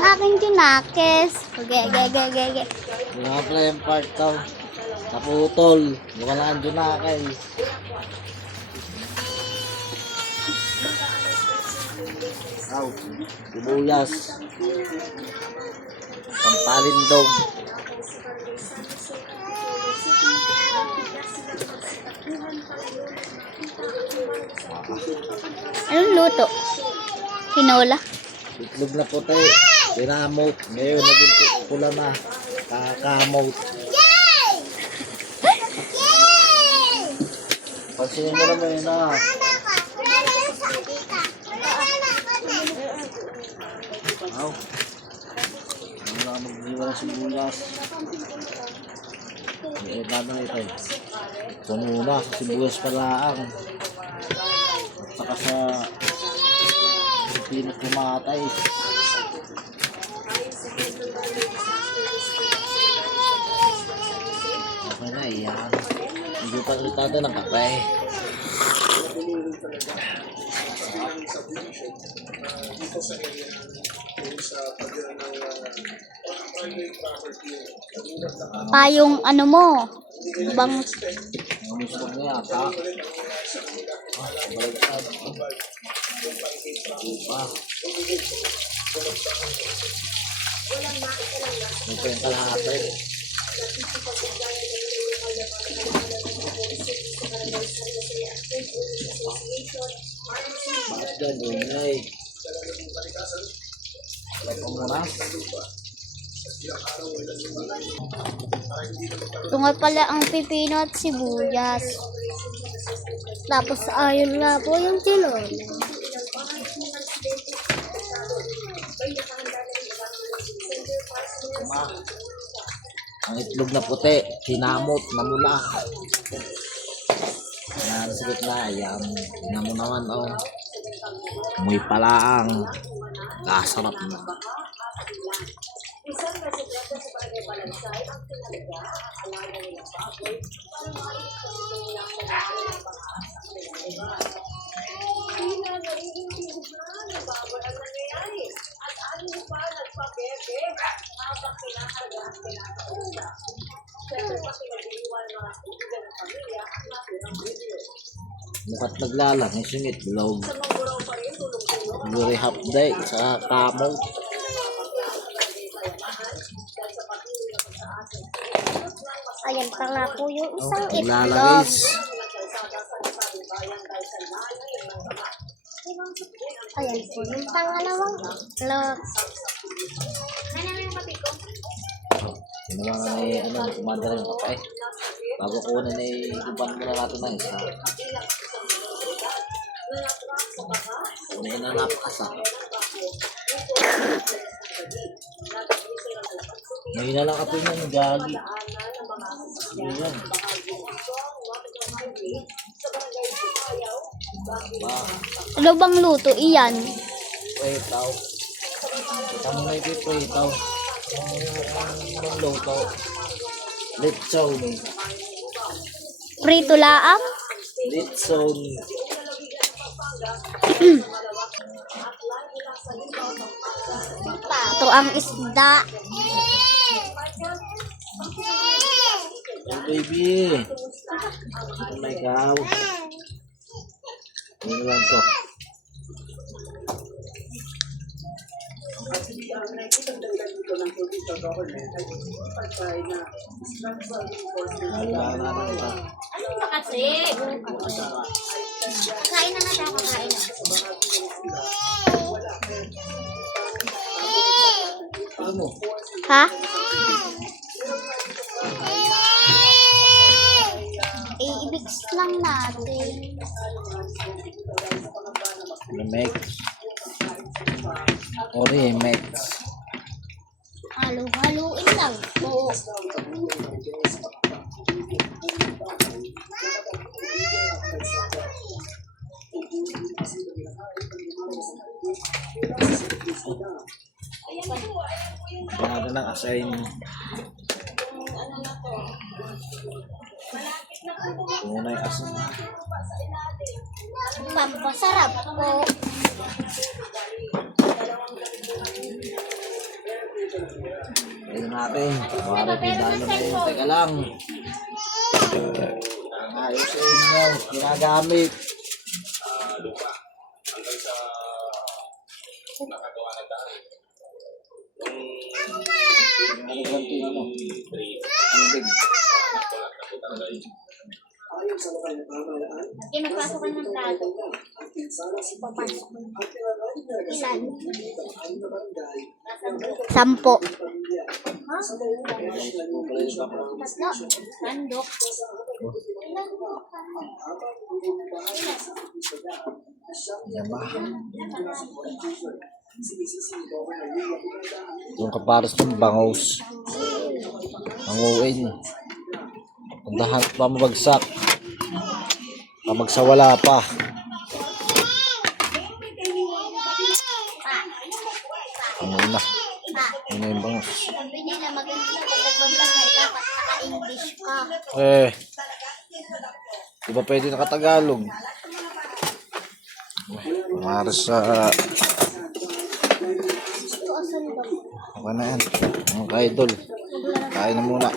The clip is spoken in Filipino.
ang aking junakes. Ge. Wala pala yung part daw. Naputol. Wala ang junakay. Aw, sibuyas. Pampalindog. Anong luto? Tinola. Itlog na puti. Pinamot. Ngayon naging pula na. Kakamot. Pansinin mo naman yun na. Aw. Ano na mag-iwa ng sibuyas. Eh, paano na ito eh. Ito muna sa sibuyas palaang. At saka sa pinot kumatay. Okay na, iyan. Hindi pa nalitada ng kape. Payong ano mo? Bang Gusto mo yata. Baliktad. Ito yung kalahati. Bakit dyan? Bumilay. Ito muna. ito nga pala ang pipino at sibuyas. Tapos ayun na po yung tilon. Ang itlog na puti, sinamot, namula. Yan, sagot na. Yan, tingnan mo naman, oh. Muy palaang. Kasarap na. Mukat naglalang, yung singit, log. Very half day, sa kamot. Ayan pa nga po yung isang itlog. Naglalagis. Ayan po yung pangalawang itlog. Yung mga kumanda ng kape. Bago kunin iban muna natin ng isa. Kunin na napakasa. Ngayon na lang kape niya ng gagi. Ayan. Ano bang luto iyan? Pretaw. Kita mo na yung pretaw. Ang luto. Litson. Prito laang? Litson. Ito ang isda. Oh baby. Oh my God. Ano lang to? Wala na ito. Ano ba kasi? Kain na tayo, kakain na. Ano? Ha? I-mix lang natin. Remix. O remix. Halo-haloin lang po. Bago ng assign. Muna yung asin. Pampasarap po. Ayun natin. Para pinalo na yun. Teka lang. Ayos sa inyo. Ginagamit. Ano ba ang tino mo? Tubig. Pinapasok ng plato. Papasok. Ilan? 10. Tatlo. Sandok. Yan ba? Yung kapares ng bangos. Banguin. Tandahan pa mabagsak. Pamagsawala pa. Ano na? Ano yung bangos? Sabi nila maganda pag nagbablog ka, dapat naka-English ka. Di ba pwede nakatagalog? Para sa... Ito asan daw? Ano na yan? Mga ka-idol. Kain na muna.